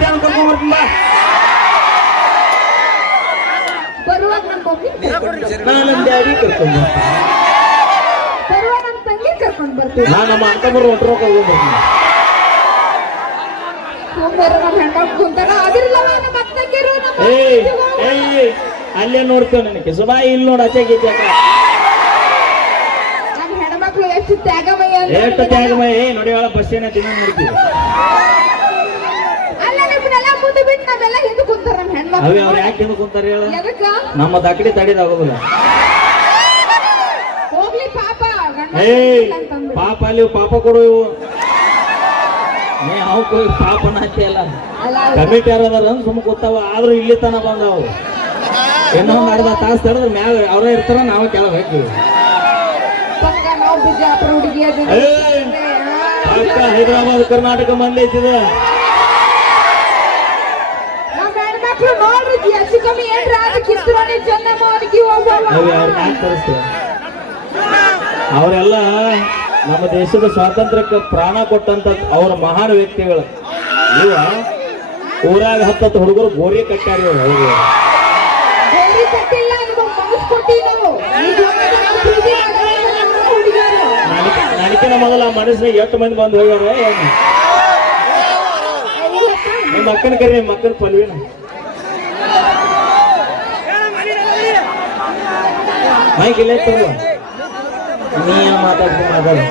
ಕರ್ಕೊಂಡ್ ಬರ್ತೀನಿ ಬಾ ಬರುವಾಗ ನನ್ನ ಮಮ್ಮಿ ಬರ್ತೀನಿ. ನಾ ನಮ್ಮ ಡ್ಯಾಡಿ ಕರ್ಕೊಂಡ್ ಬರ್ತೀನಿ ಬರುವಾಗ ನನ್ನ ತಂಗಿ ಕರ್ಕೊಂಡ್ ಬರ್ತೀನಿ ನಾ ನಮ್ಮ ಬರೋ ಒಟ್ಟರು ಕರ್ಕೊಂಡ್ ಬರ್ತೀನಿ ಸೋಮವಾರ ನಮ್ಮ ಹೆಣ್ಮಕ್ಳು ಕುಂತಾಗ ಅದಿರಲ್ಲ ನಮ್ಮ ಅತ್ತಗಿರು ನಮ್ಮ ಏಯ್ ಅತ್ತಿಗೆಗಳು. ಏಯ್ ಅಲ್ಲೇ ನೋಡ್ತೇವೆ ನನಗೆ ಸುಬಾ ಇಲ್ಲಿ ನೋಡ ಆಚೆ ಗೀಚೆ ನಮ್ಮ ಹೆಣ್ಮಕ್ಳು ಎಷ್ಟು ತ್ಯಾಗಮಯ ಎಷ್ಟು ತ್ಯಾಗಮಯ ಏ ನೋಡಿ ಬಸ್ ಏನ ತಿನ್ನ ನೋಡ್ತೀವಿ ಅಲ್ಲ ನಿಮ್ಮನ್ನೆಲ್ಲ ಮುಂದೆ ಬಿಟ್ಟು ನಾವೆಲ್ಲ ಹಿಂದೆ ಕುಂತಾರ ನಮ್ಮ ತಕಡಿ ಅವೇ ಅವ್ರು ಯಾಕೆ ಹಿಂದೆ ಕುಂತಾರ ಹೇಳ? ಎದಕ್ಕ? ನಮ್ಮ ದಕಡಿ ತಡಿದಾಗೋದಿಲ್ಲ ಹೋಗ್ಲಿ ಪಾಪ ಗಂಡ ಏಯ್ ಅಂತ ಪಾಪ ಅಲ್ಲಿ ಪಾಪ ಕೊಡು ಇವು. ನೀ ಅವಕ್ಕೆ ಹೋಗಿ ಪಾಪನ ಹತ್ತಿಯಲ್ಲ ಅಲ್ಲ. ಕಮಿಟಿ ಯಾರದಾರ ಸುಮ್ಮ ಕೂತಾವ ಆದ್ರೂ ಇಲ್ಲಿ ತನ ಬಂದಾವು. ಇನ್ನೊಂದು ಅರ್ಧ ತಾಸು ತಡೆದ್ರೆ ಮ್ಯಾಲ ಅವರೇ ಇರ್ತಾರ ನಾವು ಕೆಳಗೆ ಹಾಕಿವಿ. ಪಕ್ಕ ನಾವು ಬಿಜಾಪುರ ಹುಡುಗಿ ಅದು ಏಯ್! ಅಕ್ಕ ಹೈದರಾಬಾದ್ ಕರ್ನಾಟಕ ಮಂದಿ ಐತಿದ. ಹೆಣ್ಮಕ್ಳು ನೋಡ್ರಿ ಹೆಚ್ಚು ಕಮ್ಮಿ ಏನ್ರ ನಾವು ಅವರೆಲ್ಲ ನಮ್ಮ ದೇಶದ ಸ್ವಾತಂತ್ರ್ಯಕ್ಕೆ ಪ್ರಾಣ ಕೊಟ್ಟಂತ ಅವರ ಮಹಾನ್ ವ್ಯಕ್ತಿಗಳು. ಇವ ಊರಾಗ ಹತ್ತತ್ತು ಹುಡುಗರು ಗೋರಿ ಕಟ್ಟಾರಿ ನನಕಿನ ಮೊದಲ ಆ ಮನಸ್ಸಿನಾಗ ಎಷ್ಟು ಮಂದಿ ಬಂದು ಹೋಗ್ಯಾರ ನಿಮ್ಮ ಅಕ್ಕನ ಕರಿ ನಿಮ್ಮ ಅಕ್ಕನ ಪಲ್ವಿನ. ಮೈಕ್ ಇಲ್ಲ ನೀ ಮಾತಾಡ್ತೀನಿ ಮಾತಾಡು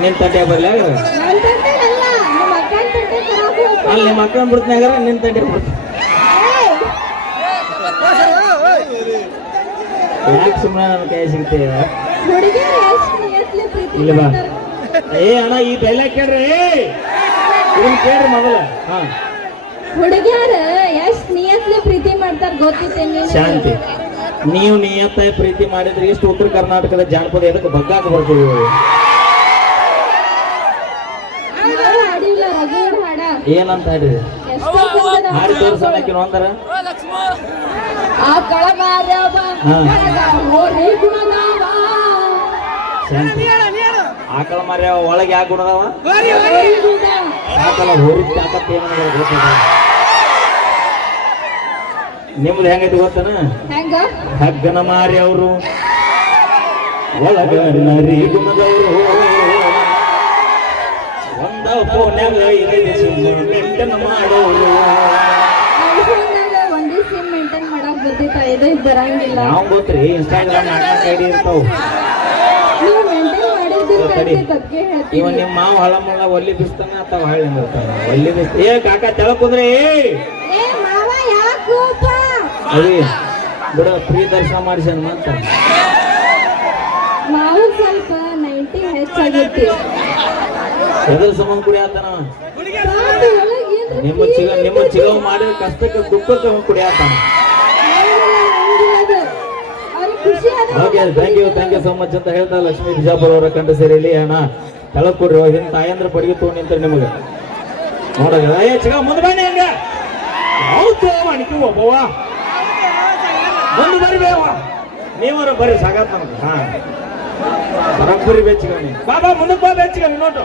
ನಿನ್ ತಂಟೆ ಬರ್ಲಿ? ಅಲ್ಲ ನಿಮ್ಮ ಅಕ್ಕನ ಬಿಡ್ತೀನಾಗಾರ ನಿನ್ ತಂಟೆ ಬಿಡ್ತೀನಿ ಸುಮ್ಮನೆ ನನ್ನ ಕೈ ಮಾಡ್ತಾರೆ. ಏ ಅಣ್ಣ, ಈ ಡೈಲಾಗ್ ಕೇಳ್ರಿ. ಇದನ್ನ ಕೇಳ್ರಿ ಮೊದಲ. ಹಾ. ಹುಡುಗಿಯರು ಎಷ್ಟ್ ನಿಯತ್ಲೆ ಪ್ರೀತಿ ಮಾಡ್ತಾರ ಗೊತ್ತಿತ್ತೆ ಶಾಂತಿ. ನೀವು ನಿಯತ್ತಾಗಿ ಪ್ರೀತಿ ಮಾಡಿದ್ರೆ ಎಷ್ಟು ಉತ್ತರ ಕರ್ನಾಟಕದ ಜಾನಪದ ಎದಕ್ಕೆ ಬಗ್ಗಾಕ ಬರ್ತೀವಿ ಏನಂತ ಹೇಳಿದ್ರಿ ಎಷ್ಟೋ ಚಂದ ನಮ್ಮ ಹಾಡಿ ತೋರ್ಸೋಣ ಹಾಡ್ಗಳು. ಅಂತಾರ ಆಕಳ ಮಾರ್ಯಾವ ಒಳಗೆ ಯಾಕೆ ಗುಣದವ. ಆಕಳ ಹೋರಿ. ತಾಕತ್ ಏನು ಗೊತ್ತದ ನಿಮ್ದು ಹೆಂಗೈತಿ ಗೊತ್ತನ? ಹೆಂಗ? ಹಗ್ಗನ ಮಾರಿ ಅವರು. ಒಳಗ ನರಿ ಗುಣದವರು. ಒಂದ ಫೋನ್ಯಾಗ ಐದೈದು ಸಿಮ್ ಮೆಂಟನ್ ಮಾಡೋರು. ಐಫೋನ್ದಾಗ ಒಂದೇ ಸಿಮ್ ಮೇಂಟೈನ್ ಮಾಡಕ್ ಬರ್ತಿತ್ತ ಇದು ಬರಂಗಿಲ್ಲ. ನಾವು ಗೊತ್ತ್ರಿ ಇನ್ಸ್ಟಾಗ್ರಾಮ್ ನಾಲ್ಕು ಐಡಿ ಇರ್ತಾವ. ನೀವು ಮೇಂಟೈನ್ ಮಾಡಿದ್ರೆ ತಡಿ. ಬಗ್ಗೆ ಇವ ನಿಮ್ಮ ಮಾವ ಹಳ ಮುಳ್ಳ ಒಲ್ಲಿ ಬಿಸ್ತಾನ ಅಥವಾ ಹಳ್ಳಿ ಒಲ್ಲಿ ಬಿಸ್ತ ಏ ಕಾಕ ತೆಳಕುದ್ರೆ ಏ ಮಾವ ಅವಿ ಬಿಡ ಫ್ರೀ ದರ್ಶನ ಮಾಡಿಸನ್ ಮತ್ತ ಮಾವು ಸ್ವಲ್ಪ ನೈಂಟಿ ಹೆಚ್ಚಾಗೈತಿ ಎದ್ರ ಸಂಬಂಧ ಕುಡಿ ಆತನ. ನಿಮ್ಮ ಚಿಗ ನಿಮ್ಮ ಚಿಗವ್ ಮಾಡಿ ಕಷ್ಟಕ್ಕೆ ದುಃಖಕ್ಕೆ ಅವ್ನು ಕುಡಿ ಆತಾನ. Okay thank you thank you so much ಅಂತ ಹೇಳ್ತಾ ಲಕ್ಷ್ಮೀ ಬಿಜಾಪುರ ಅವರ ಕಂಡ ಸೇರಿಲಿ ಅಣ್ಣ ಕೆಳಗೆ ಕೊಡ್ರಿ ಹಿಂದ ತಾಯಂದ್ರ ಪಡಿಗೆ ತಗೊಂಡು ನಿಂತಾರೆ ನಿಮಗೆ. ನೋಡ ಏ ಚಿಗ ಮುಂದೆ ಬನ್ನಿ ಹಂಗೆ. ಹೌದು ಅಣಿಕೆ ಒಬ್ಬವ? ಮುಂದೆ ಬರ್ರಿ ಬೇವ ನೀವರ ಬರ್ರಿ ಸಾಕಾತ್ ನಮ್ಗೆ. ಹಾ. ಬರಬ್ಬರಿ ಬೆಚ್ಚಿಗ ಬಾಬಾ ಮುಂದಕ್ಕೆ ಬಾ ಬೆಚ್ಚಿಗ ನೋಟು